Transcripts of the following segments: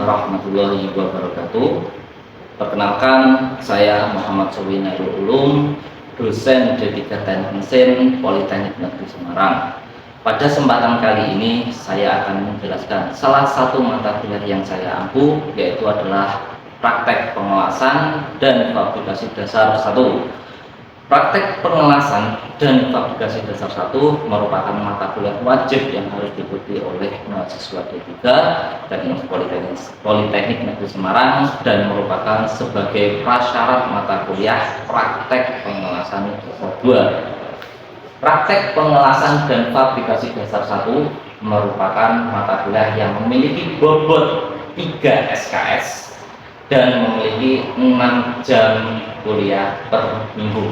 warahmatullahi wabarakatuh. Perkenalkan, saya Muhammad Sowi Nailul Ulum, dosen D3 Teknik Mesin Politeknik Negeri Semarang. Pada kesempatan kali ini saya akan menjelaskan salah satu mata kuliah yang saya ampu, yaitu adalah praktek pengelasan dan fabrikasi dasar 1. Praktek pengelasan dan fabrikasi dasar 1 merupakan mata kuliah wajib yang harus diikuti oleh mahasiswa D3 Teknik Politeknik Negeri Semarang dan merupakan sebagai prasyarat mata kuliah praktek pengelasan dasar 2. Praktek pengelasan dan fabrikasi dasar 1 merupakan mata kuliah yang memiliki bobot 3 SKS dan memiliki 6 jam kuliah per minggu.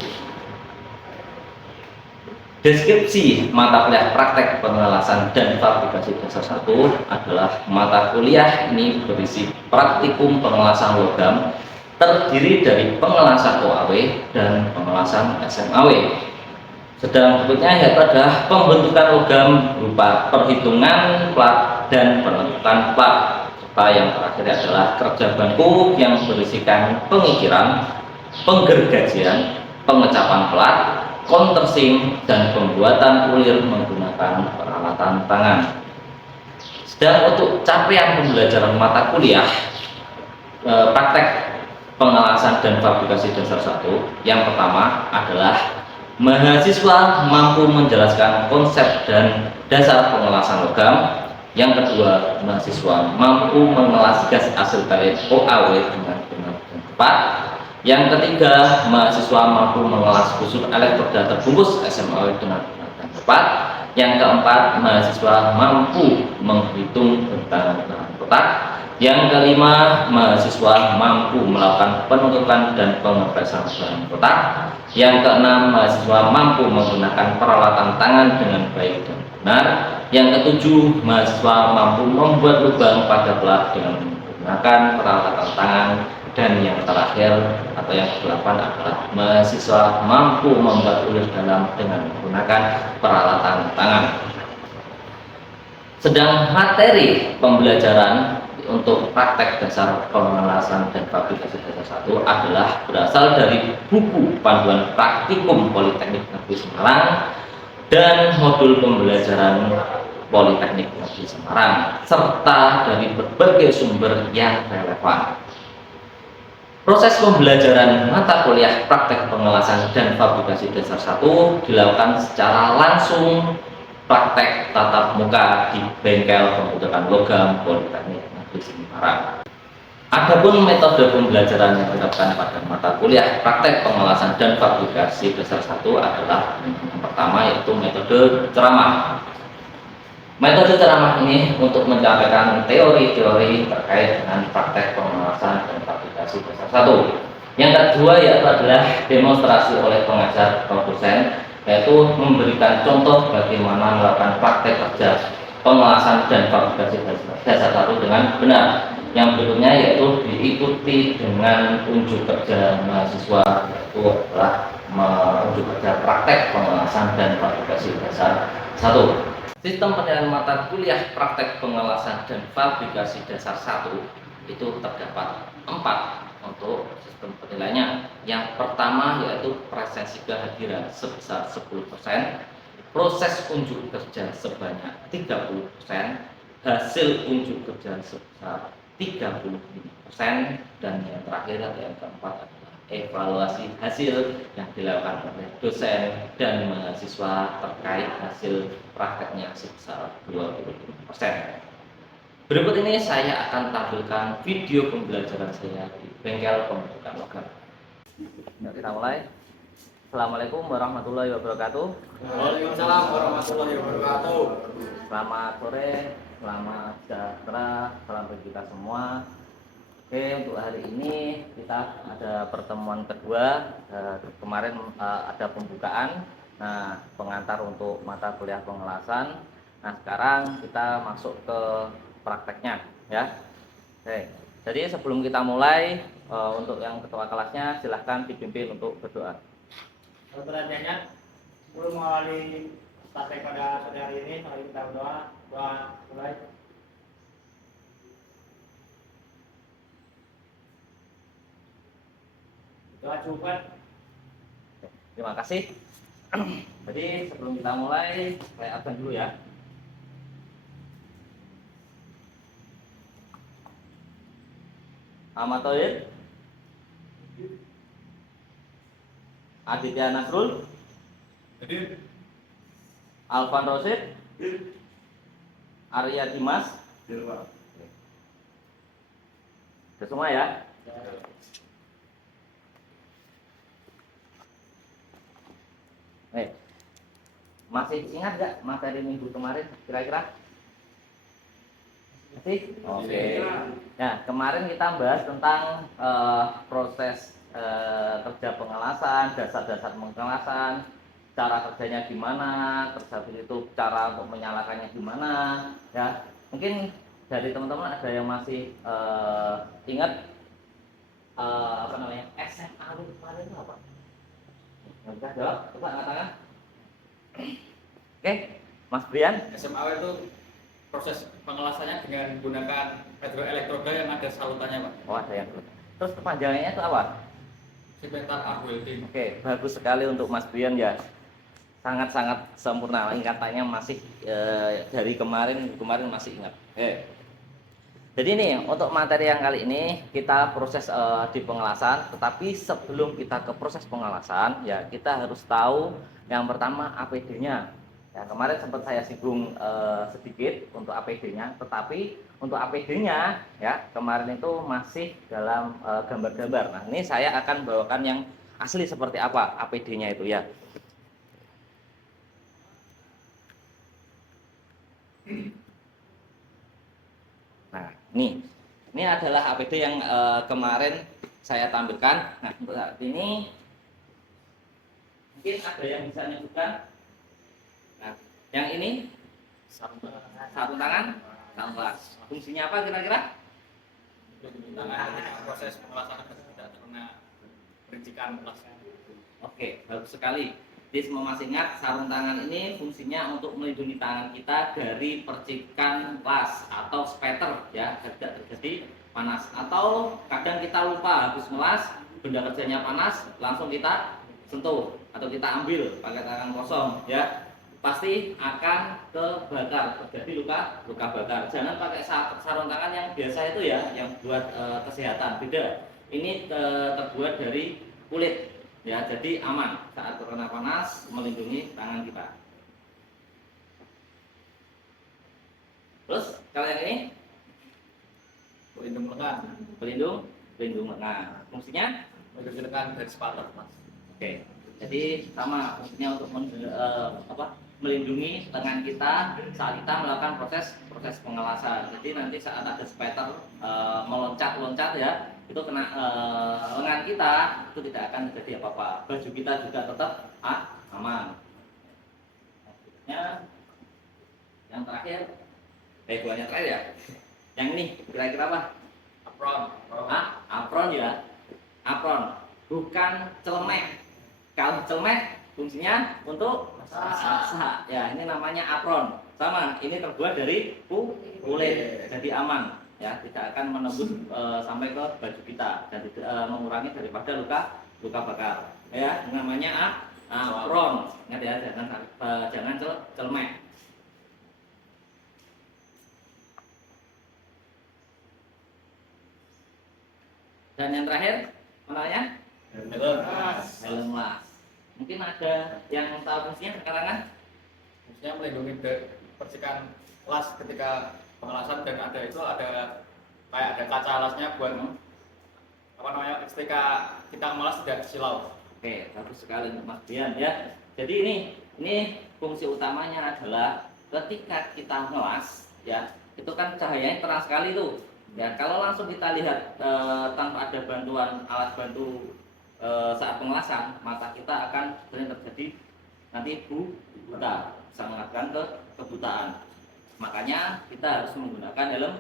Deskripsi mata kuliah praktek pengelasan dan fabrikasi dasar 1 adalah mata kuliah ini berisi praktikum pengelasan logam terdiri dari pengelasan OAW dan pengelasan SMAW. Sedang berikutnya yaitu adalah pembentukan logam berupa perhitungan plat dan penentukan plat. Serta yang terakhir adalah kerja bangku yang berisikan pengikiran, penggergajian, pengecapan plat, countersink, dan pembuatan ulir menggunakan peralatan tangan. Sedang untuk capaian pembelajaran mata kuliah praktek pengelasan dan fabrikasi dasar 1, yang pertama adalah mahasiswa mampu menjelaskan konsep dan dasar pengelasan logam. Yang kedua, mahasiswa mampu mengelas gas hasil dari OAW dengan benar dan tepat. Yang ketiga, mahasiswa mampu mengelas busur elektroda terbungkus SMAW dengan benar dan tepat. Yang keempat, mahasiswa mampu menghitung bentangan bahan kotak. Yang kelima, mahasiswa mampu melakukan penutupan dan pengepresan bahan kotak. Yang keenam, mahasiswa mampu menggunakan peralatan tangan dengan baik dan benar. Yang ketujuh, mahasiswa mampu membuat lubang pada plat dengan menggunakan peralatan tangan. Dan yang terakhir atau yang kedelapan adalah mahasiswa mampu membuat ulir dalam dengan menggunakan peralatan tangan. Sedang materi pembelajaran untuk praktek dasar pengelasan dan fabrikasi dasar 1 adalah berasal dari buku panduan praktikum Politeknik Negeri Semarang dan modul pembelajaran Politeknik Negeri Semarang serta dari berbagai sumber yang relevan. Proses pembelajaran mata kuliah praktek pengelasan dan fabrikasi dasar 1 dilakukan secara langsung praktek tatap muka di bengkel pembentukan logam Politeknik Negeri Semarang. Adapun metode pembelajaran yang diterapkan pada mata kuliah praktek pengelasan dan fabrikasi dasar 1 adalah yang pertama yaitu metode ceramah. Metode ceramah ini untuk menyampaikan teori-teori terkait dengan praktek pengelasan dan fabrikasi dasar 1. Yang kedua yaitu adalah demonstrasi oleh pengajar atau dosen, yaitu memberikan contoh bagaimana melakukan praktek kerja pengelasan dan fabrikasi dasar 1 dengan benar. Yang berikutnya yaitu diikuti dengan unjuk kerja mahasiswa, yaitu adalah unjuk kerja praktek pengelasan dan fabrikasi dasar 1. Sistem penilaian mata kuliah praktek pengelasan dan fabrikasi dasar 1 itu terdapat 4 untuk sistem penilaiannya. Yang pertama yaitu presensi kehadiran sebesar 10%, proses unjuk kerja sebanyak 30%, hasil unjuk kerja sebesar 35%, dan yang terakhir atau yang keempat adalah evaluasi hasil yang dilakukan oleh dosen dan mahasiswa terkait hasil prakteknya sebesar 25%. Berikut ini saya akan tampilkan video pembelajaran saya di bengkel pembentukan logam. Yuk kita mulai. Assalamualaikum warahmatullahi wabarakatuh. Waalaikumsalam warahmatullahi wabarakatuh. Selamat sore, selamat sejahtera, salam bagi kita semua. Oke, untuk hari ini kita ada pertemuan kedua. Kemarin ada pembukaan, pengantar untuk mata kuliah pengelasan. Nah, sekarang kita masuk ke prakteknya, ya. Oke, jadi sebelum kita mulai, untuk yang ketua kelasnya silahkan dipimpin untuk berdoa. Pertanyaannya, sebelum mengawali praktek pada sore hari ini, mari kita berdoa. Doa mulai. Diajukan. Terima kasih. Jadi sebelum kita mulai, saya absen dulu ya. Ahmad Thohir, Aditya Nasrul, Hadir. Alvan Rosid, Arya Dimas. Sudah semua ya? Masih ingat nggak materi minggu kemarin kira-kira? Masih? Oke. Nah, kemarin kita bahas tentang proses kerja pengelasan, dasar-dasar pengelasan, cara kerjanya gimana, terus habis itu cara untuk menyalakannya gimana, ya. Mungkin dari teman-teman ada yang masih ingat apa namanya SMA lu kemarin itu apa? Nggak jawab, coba angkat tangan. Oke, Mas Brian. SMA itu proses pengelasannya dengan menggunakan hidroelektroda yang ada salutannya, Pak. Oh, ada yang terus kepanjangannya itu apa? Sebentar arc welding. Oke, bagus sekali untuk Mas Brian ya. Sangat-sangat sempurna. Ingatannya masih dari kemarin masih ingat. Jadi ini untuk materi yang kali ini kita proses di pengelasan. Tetapi sebelum kita ke proses pengelasan, ya kita harus tahu yang pertama APD-nya. Ya, kemarin sempat saya singgung sedikit untuk APD-nya, tetapi untuk APD-nya ya kemarin itu masih dalam gambar-gambar. Nah, ini saya akan bawakan yang asli seperti apa APD-nya itu ya. Nah, ini adalah APD yang kemarin saya tampilkan. Nah, untuk saat ini mungkin ada yang bisa menyebutkan. Nah, yang ini satu tangan, tambas. Fungsinya apa kira-kira? Proses pengelasan agar tidak terkena perincikan kelas. Oke, bagus sekali. Jadi semua masih ingat sarung tangan ini fungsinya untuk melindungi tangan kita dari percikan las atau spatter ya, tidak terjadi panas. Atau kadang kita lupa habis ngelas, benda kerjanya panas, langsung kita sentuh atau kita ambil pakai tangan kosong ya. Pasti akan kebakar, terjadi luka bakar. Jangan pakai sarung tangan yang biasa itu ya, yang buat kesehatan. Beda. Ini terbuat dari kulit ya, jadi aman saat terkena panas, melindungi tangan kita. Terus kalau yang ini Pelindung lengan. pelindung lengan. Fungsinya Melindungi lengan dari spatter, Mas. oke. Jadi sama fungsinya untuk melindungi lengan kita saat kita melakukan proses pengelasan. Jadi nanti saat ada spatter meloncat ya, itu kena lengan kita, itu tidak akan terjadi apa-apa. Baju kita juga tetap aman. Yang terakhir, buahnya terakhir ya. Yang ini kira-kira apa? Apron. Apron ya. Apron, bukan celemek. Kalau celemek fungsinya untuk masak. Ya, ini namanya apron. Sama, ini terbuat dari kulit, jadi aman. Ya, tidak akan menembus sampai ke baju kita dan tidak mengurangi daripada luka bakar. Ya, namanya apron. Ingat ya, jangan celemek. Dan yang terakhir, namanya helm las. Mungkin ada yang tahu fungsinya sekarang kan? Fungsinya melindungi dari percikan las ketika pengelasan, dan ada kayak ada kaca lasnya buat ketika kita mengelas tidak silau. Oke, bagus sekali Mas Dian ya. Jadi ini fungsi utamanya adalah ketika kita ngelas ya, itu kan cahayanya terang sekali tuh. Ya, kalau langsung kita lihat tanpa ada bantuan alat bantu saat pengelasan, mata kita akan sering terjadi nanti buta, bisa mengakibatkan kebutaan. Makanya kita harus menggunakan helm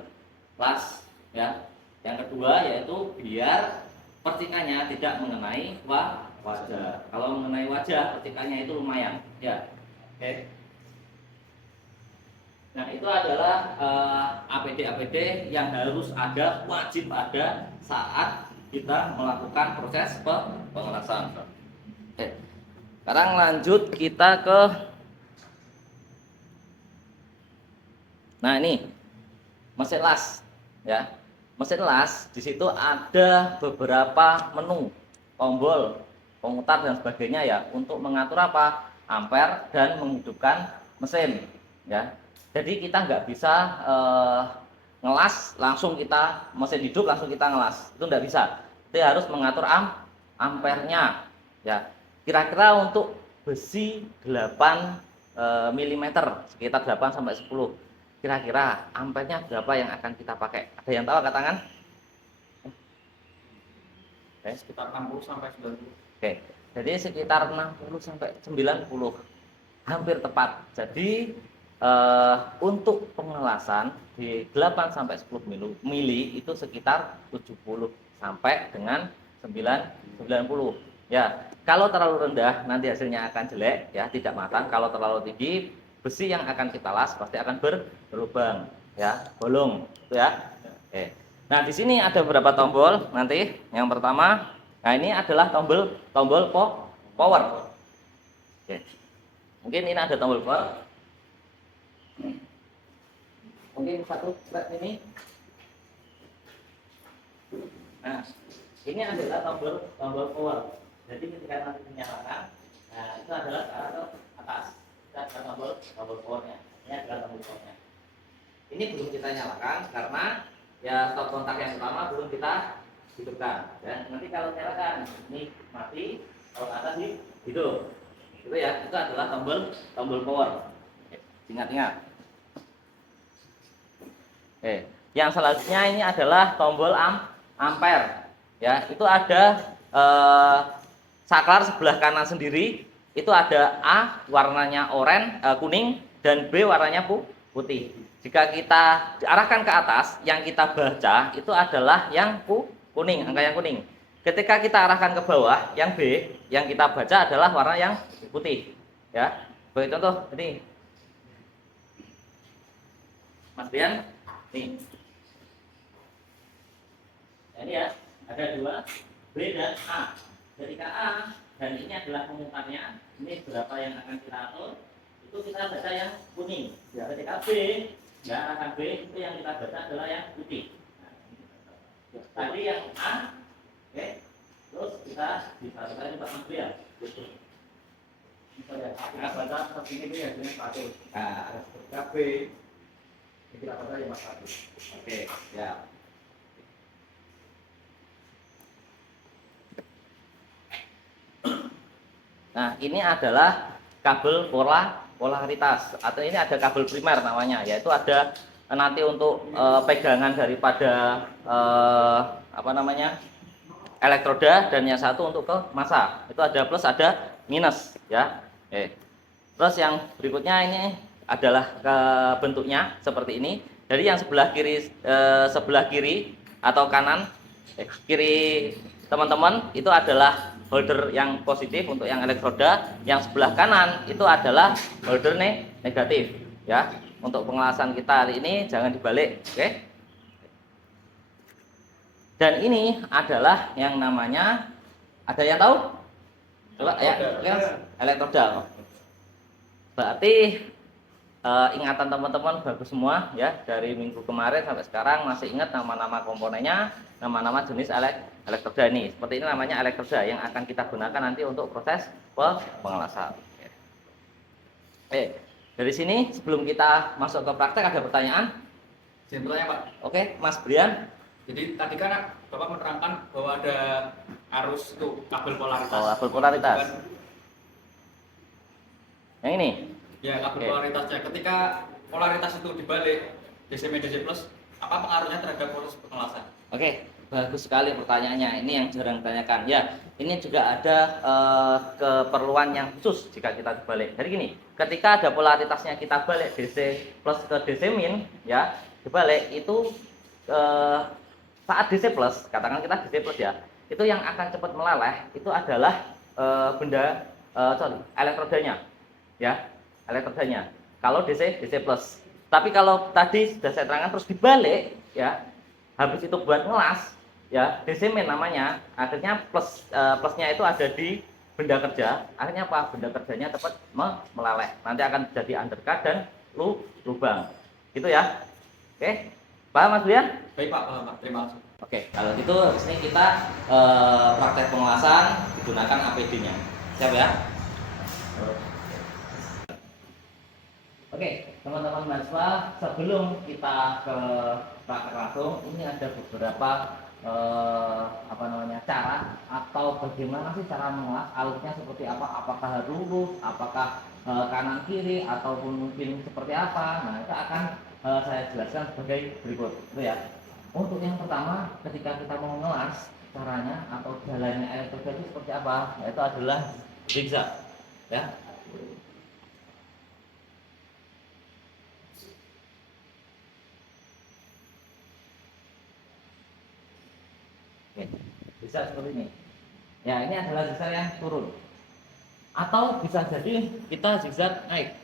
las ya. Yang kedua yaitu biar percikannya tidak mengenai wajah. Kalau mengenai wajah, percikannya itu lumayan ya. Oke. Nah, itu adalah APD yang harus ada, wajib ada saat kita melakukan proses pengelasan. Oke. Sekarang lanjut kita ke ini mesin las ya. Mesin las di situ ada beberapa menu, tombol, pemutar dan sebagainya ya untuk mengatur apa? Ampere dan menghidupkan mesin ya. Jadi kita nggak bisa ngelas langsung kita mesin hidup langsung kita ngelas, itu nggak bisa. Kita harus mengatur ampernya ya. Kira-kira untuk besi 8 mm sekitar 8 sampai 10, kira-kira ampernya berapa yang akan kita pakai? Ada yang tahu angkat tangan? Sekitar 60 sampai 90. Oke, jadi sekitar 60 sampai 90, hampir tepat. Jadi untuk pengelasan di 8 sampai 10 mili itu sekitar 70 sampai dengan 90 ya. Kalau terlalu rendah nanti hasilnya akan jelek ya, tidak matang. Kalau terlalu tinggi, besi yang akan kita las pasti akan berlubang ya, bolong itu ya. Oke. Nah, di sini ada beberapa tombol nanti. Yang pertama, ini adalah tombol power. Oke. Mungkin ini ada tombol power. Mungkin satu ini. Nah, ini adalah tombol power. Jadi ketika nanti dinyalakan, itu adalah ke arah atas. Kita ada tombol powernya. Ini adalah tombol powernya. Ini belum kita nyalakan karena ya stop kontak yang pertama belum kita hidupkan. Dan nanti kalau nyalakan, ini mati. Kalau ke atas ini hidup. Itu ya. Itu adalah tombol power. Ingat-ingat. Yang selanjutnya ini adalah tombol ampere. Ya, itu ada saklar sebelah kanan sendiri. Itu ada A warnanya oranye, kuning, dan B warnanya putih. Jika kita arahkan ke atas, yang kita baca itu adalah yang kuning, angka yang kuning. Ketika kita arahkan ke bawah, yang B, yang kita baca adalah warna yang putih. Ya, sebagai contoh ini, Mas Brian. Nih. Nah, ini ya, ada dua, B dan A. Ketika A dan ini adalah pemutarnya, ini berapa yang akan kita atur, itu kita baca yang kuning. Ya. Ketika B, ya akan B, itu yang kita baca adalah yang putih. Nah, tadi yang A, oke, terus kita bisa coba ambil ya. Kita baca seperti ini ya, jenis 1. Nah, Ketika B, kita baca yang 1. oke, ya. Nah, ini adalah kabel polaritas atau ini ada kabel primer namanya, yaitu ada nanti untuk pegangan daripada elektroda, dan yang satu untuk ke massa. Itu ada plus ada minus ya. Terus yang berikutnya ini adalah bentuknya seperti ini. Jadi yang sebelah kiri atau kanan kiri teman-teman itu adalah holder yang positif untuk yang elektroda, yang sebelah kanan itu adalah holder negatif ya. Untuk pengelasan kita hari ini jangan dibalik, oke? Dan ini adalah yang namanya, ada yang tahu? Coba ya, elektroda. Berarti ingatan teman-teman bagus semua ya, dari minggu kemarin sampai sekarang masih ingat nama-nama komponennya, nama-nama jenis elektroda ini. Seperti ini namanya elektroda yang akan kita gunakan nanti untuk proses pengelasan. Dari sini sebelum kita masuk ke praktek ada pertanyaan? Simpelnya Pak. Oke, Mas Brian. Jadi tadi kan Bapak menerangkan bahwa ada arus itu kabel polaritas. Oh, kabel polaritas. Yang ini? Ya, kabel polaritasnya. Ketika polaritas itu dibalik DC DC plus, apa pengaruhnya terhadap proses pengelasan? Oke, bagus sekali pertanyaannya. Ini yang jarang ditanyakan. Ya, ini juga ada keperluan yang khusus jika kita dibalik. Jadi gini, ketika ada polaritasnya kita balik DC plus ke DC min, ya, dibalik itu saat DC plus, katakan kita DC plus ya, itu yang akan cepat meleleh itu adalah elektrodanya, ya, elektrodanya. Kalau DC plus. Tapi kalau tadi sudah saya terangkan terus dibalik, ya, habis itu buat ngelas, ya desimin namanya, akhirnya plusnya itu ada di benda kerja, akhirnya apa, benda kerjanya tepat meleleh, nanti akan jadi undercut dan lubang gitu ya. Oke, paham Mas Brian? Baik Pak, Pak. Terima kasih. Oke, kalau gitu di sini kita praktek pengelasan digunakan APD-nya. Siap ya? Oke, teman-teman mahasiswa, sebelum kita ke praktek langsung, ini ada beberapa cara atau bagaimana sih cara mengelas, alurnya seperti apa? Apakah lurus, apakah kanan kiri, ataupun mungkin seperti apa? Nah, itu akan saya jelaskan sebagai berikut, itu ya. Untuk yang pertama, ketika kita mau mengelas, caranya atau jalannya elektroda itu seperti apa? Yaitu adalah zigzag, ya. Oke, bisa seperti ini. Ya, ini adalah zigzag yang turun. Atau bisa jadi kita zigzag naik.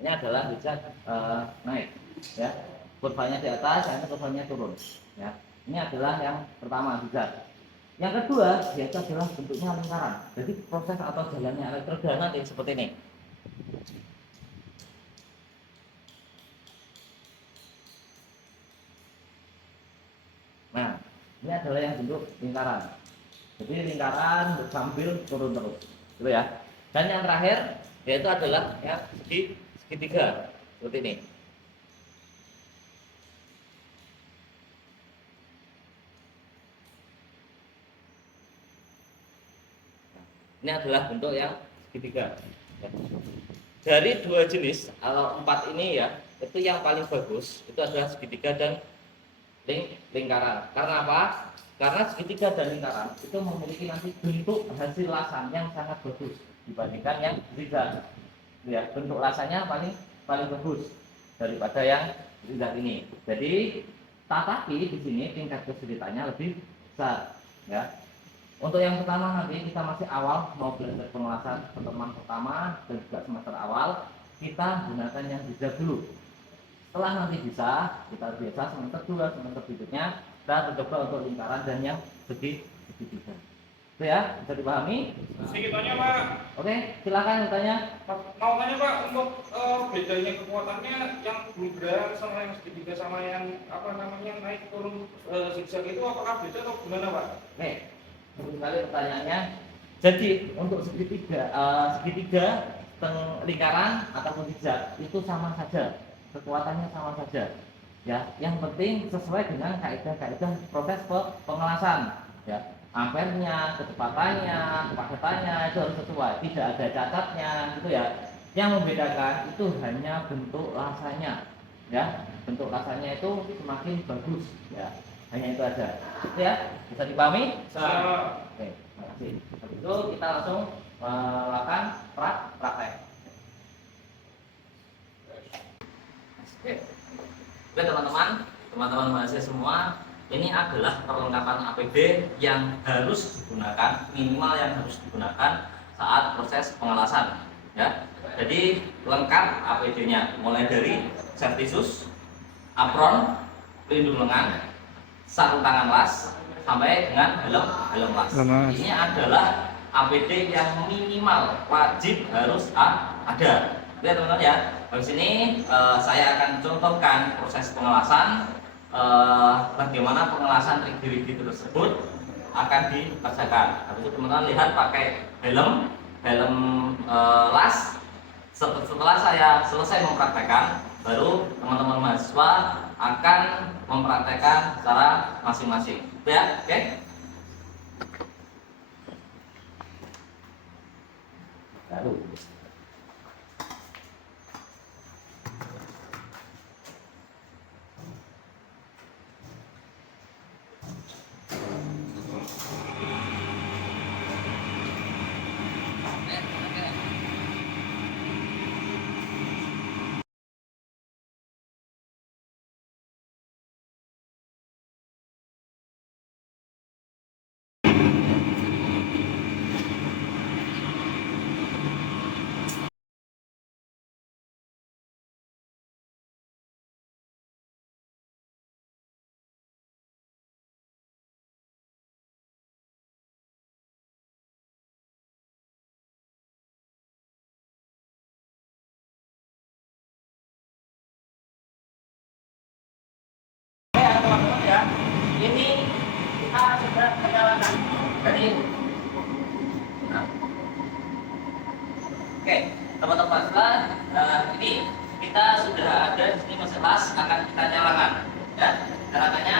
Ini adalah zigzag naik, ya. Kurvanya di atas, ini kurvanya turun. Ya, ini adalah yang pertama zigzag. Yang kedua, yaitu adalah bentuknya lingkaran. Jadi proses atau jalannya elektroda nanti seperti ini. Nah, ini adalah yang bentuk lingkaran. Jadi lingkaran sambil turun terus, gitu ya. Dan yang terakhir yaitu adalah yang segitiga seperti ini. Ini adalah bentuk yang segitiga. Dari dua jenis, kalau empat ini ya, itu yang paling bagus itu adalah segitiga dan lingkaran. Karena apa? Karena segitiga dan lingkaran itu memiliki nanti bentuk hasil lasan yang sangat bagus dibandingkan yang zigzag. Ya, bentuk lasanya paling bagus daripada yang zigzag ini. Jadi, tetapi di sini tingkat kesulitannya lebih besar, ya. Untuk yang pertama nanti kita masih awal mau belajar pengelasan pertemuan pertama dan juga semester awal, kita gunakan yang zigzag dulu. Setelah nanti bisa, kita biasa semester 2, semester berikutnya kita coba untuk lingkaran dan yang segitiga. Itu ya, bisa dipahami? Sedikit tanya Pak. Oke, silakan bertanya. Mau tanya Pak, untuk bedanya kekuatannya yang bluegrass sama yang segitiga sama yang apa namanya naik turun zigzag itu apakah beda atau gimana Pak? Oke, bagus sekali pertanyaannya. Jadi untuk segitiga, lingkaran ataupun zigzag itu sama saja, kekuatannya sama saja. Ya, yang penting sesuai dengan kaidah-kaidah proses pengelasan. Ya, ampernya, kecepatannya, kepadatannya itu harus sesuai, tidak ada cacatnya, gitu ya. Yang membedakan itu hanya bentuk lasanya, ya. Bentuk lasanya itu semakin bagus, ya. Hanya itu aja. Itu ya, bisa dipahami? Oke, terima kasih. Habis itu kita langsung melakukan praktek. Oke. Oke teman-teman mahasiswa semua, ini adalah perlengkapan APD yang harus digunakan, minimal yang harus digunakan saat proses pengelasan, ya. Jadi lengkap APD-nya, mulai dari safety shoes, apron, pelindung lengan, sarung tangan las, sampai dengan helm las. Ini adalah APD yang minimal wajib harus ada. Lihat teman-teman ya. Habis ini saya akan contohkan proses pengelasan, bagaimana pengelasan rigi-rigi tersebut akan dikerjakan. Habis itu teman-teman lihat pakai helm las. Setelah saya selesai mempraktekkan, baru teman-teman mahasiswa akan mempraktekkan secara masing-masing. Ya, oke? Baru. ini kita sudah perjalanan dari oke, teman-teman setelah ini kita sudah ada di sini mesin las akan kita nyalakan ya. Nyalakannya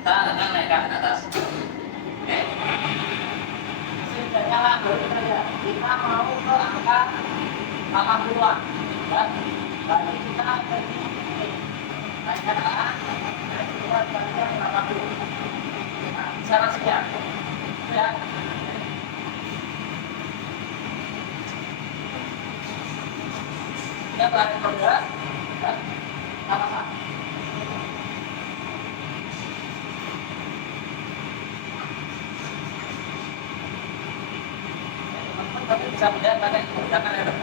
kita akan naikkan ke atas. Oke. Sudah nyala baru saja. Kita mau ke angka 80-an ya. Berarti kita ada di sini. Naikkan ke atas. Dan bagian 80. Nah, sekarang sekian. Ya. Kita balik bergerak ya. Sama-sama. Tapi bisa melihat pakai menggunakan helm.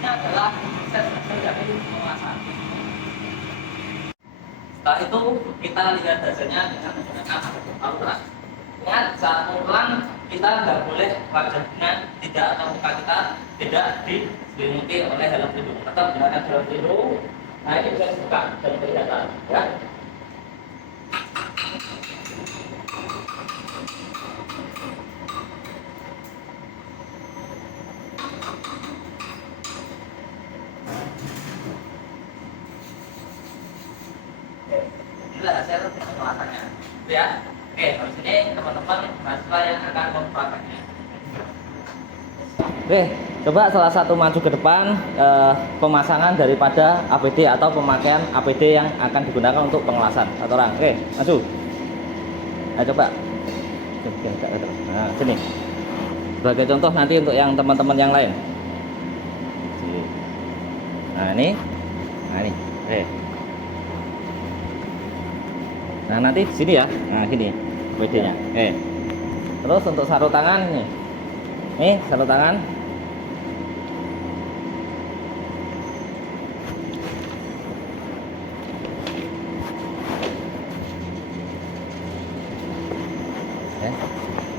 Ini adalah proses dari pengelasan. Setelah itu kita lihat hasilnya dengan menggunakan aluran. Ingat saat mengulang kita nggak boleh wajahnya tidak atau muka kita tidak diselimuti oleh helm pelindung. Tetap gunakan helm pelindung. Nah ini bisa dibuka dan kelihatan ya. Inilah hasil pengelasannya ya. Oke, habis ini teman-teman mahasiswa yang akan memprakteknya. Oke, coba salah satu maju ke depan pemasangan daripada APD atau pemakaian APD yang akan digunakan untuk pengelasan. Satu orang, oke, maju. Nah, coba. Nah, sini. Sebagai contoh nanti untuk yang teman-teman yang lain. Nah ini, oke. Nah nanti di sini ya, nah gini WD-nya. Terus untuk sarung tangan nih sarung tangan.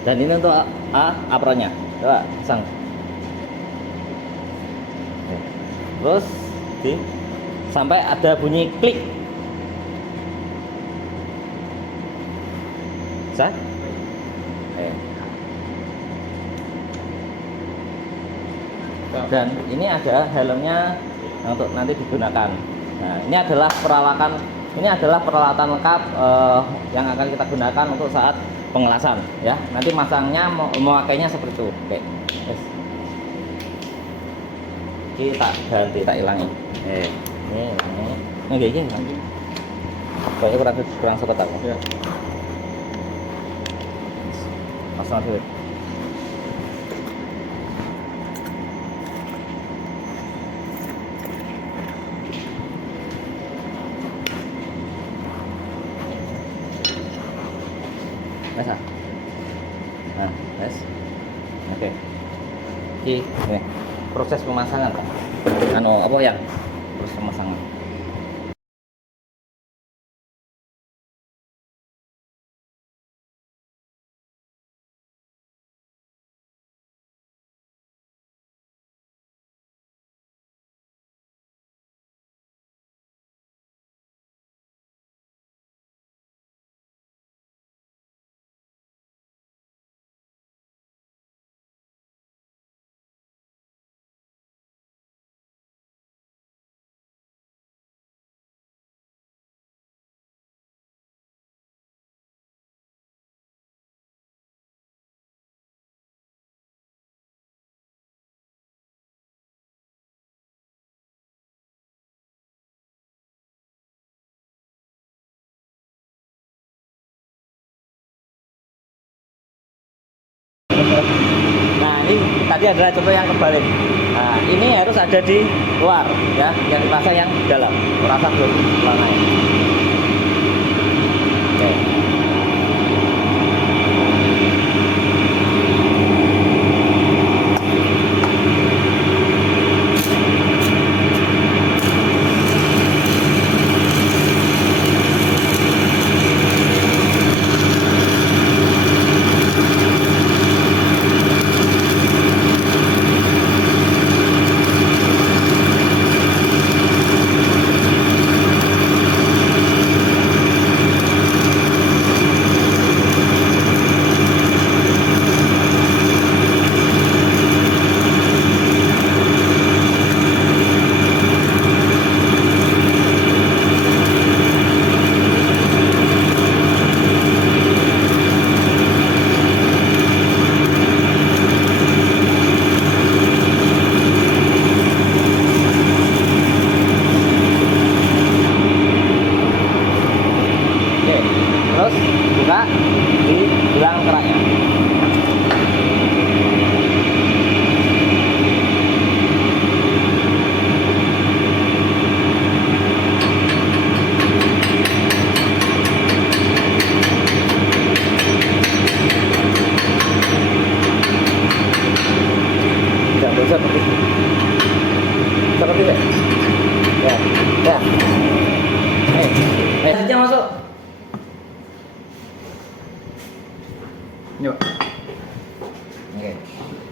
Dan ini untuk apronnya, coba pasang. Terus sampai ada bunyi klik. Bisa? Dan ini ada helmnya untuk nanti digunakan. Nah, ini adalah peralatan lengkap yang akan kita gunakan untuk saat pengelasan ya. Nanti masangnya memakainya seperti itu. Oke. Yes. Kita ganti, tak hilangi. Ini gini. Kayaknya kurang sobat aku. Ya. Langsung aja. Bisa. Nah, yes. Oke. Ini proses pemasangan. Apa yang proses pemasangan? Nah, ini tadi adalah contoh yang kebalik. Nah, ini harus ada di luar ya, yang dipasang yang dalam. Rasa belum naik. Oke. Terus buka di gelang keraknya. Tidak bisa seperti itu. Seperti itu. Ya, ya. Saja masuk. Yuk. Oke.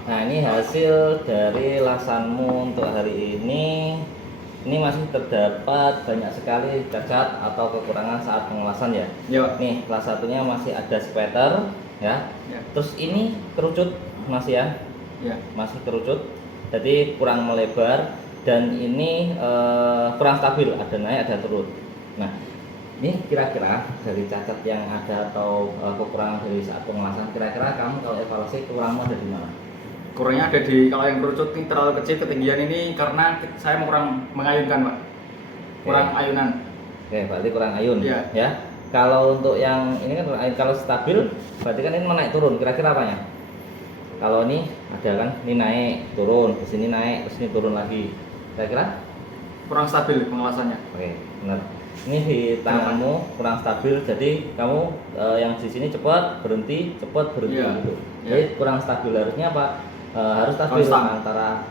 Nah, ini hasil dari lasanmu untuk hari ini. Ini masih terdapat banyak sekali cacat atau kekurangan saat pengelasan ya. Iya, Pak. Nih, kelas satunya masih ada spatter ya. Ya. Terus ini kerucut masih ya, Ya. masih kerucut. Jadi kurang melebar dan ini kurang stabil, ada naik ada turun. Nah, ini kira-kira dari cacat yang ada atau kekurangan dari saat pengelasan, kira-kira kamu kalau evaluasi kekuranganmu ada di mana? Kurangnya ada di kalau yang kerucut ini terlalu kecil ketinggian ini karena saya kurang mengayunkan, Pak. Kurang Oke. ayunan. Oke, berarti kurang ayun Iya. ya. Kalau untuk yang ini kan kurang ayun, kalau stabil berarti kan ini menaik turun, kira-kira apanya? Kalau ini ada kan, ini naik turun, ke sini naik, ke sini turun lagi. Kira-kira? Kurang stabil pengelasannya. Oke, benar. Ini di tanganmu kurang stabil, jadi kamu yang di sini cepat berhenti Iya. gitu. Iya. Jadi kurang stabil, harusnya apa? Harus stabil Konstan. antara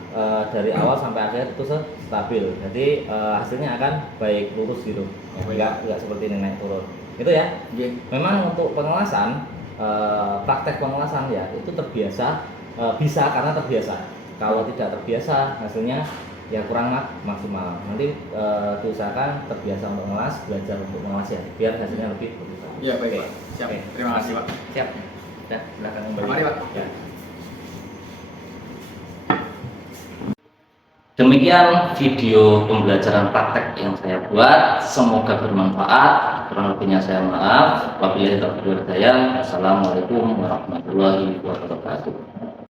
dari awal sampai akhir itu stabil. Jadi hasilnya akan baik lurus gitu. Ya, Baik. enggak seperti ini naik turun. Itu ya. Iya. Memang untuk pengelasan, praktek pengelasan ya itu terbiasa, bisa karena terbiasa. Kalau tidak terbiasa hasilnya ya kurang maksimal. Nanti diusahakan terbiasa untuk mengelas, belajar untuk mengelas ya, biar hasilnya lebih bagus. Iya, baik, Oke. Pak. Siap. Oke. Terima kasih, Pak. Siap. Udah, silakan kembali. Mari, Pak. Ya. Demikian video pembelajaran praktek yang saya buat. Semoga bermanfaat. Kurang lebihnya saya maaf. Wabillahi taufiq wal hidayah. Assalamualaikum warahmatullahi wabarakatuh.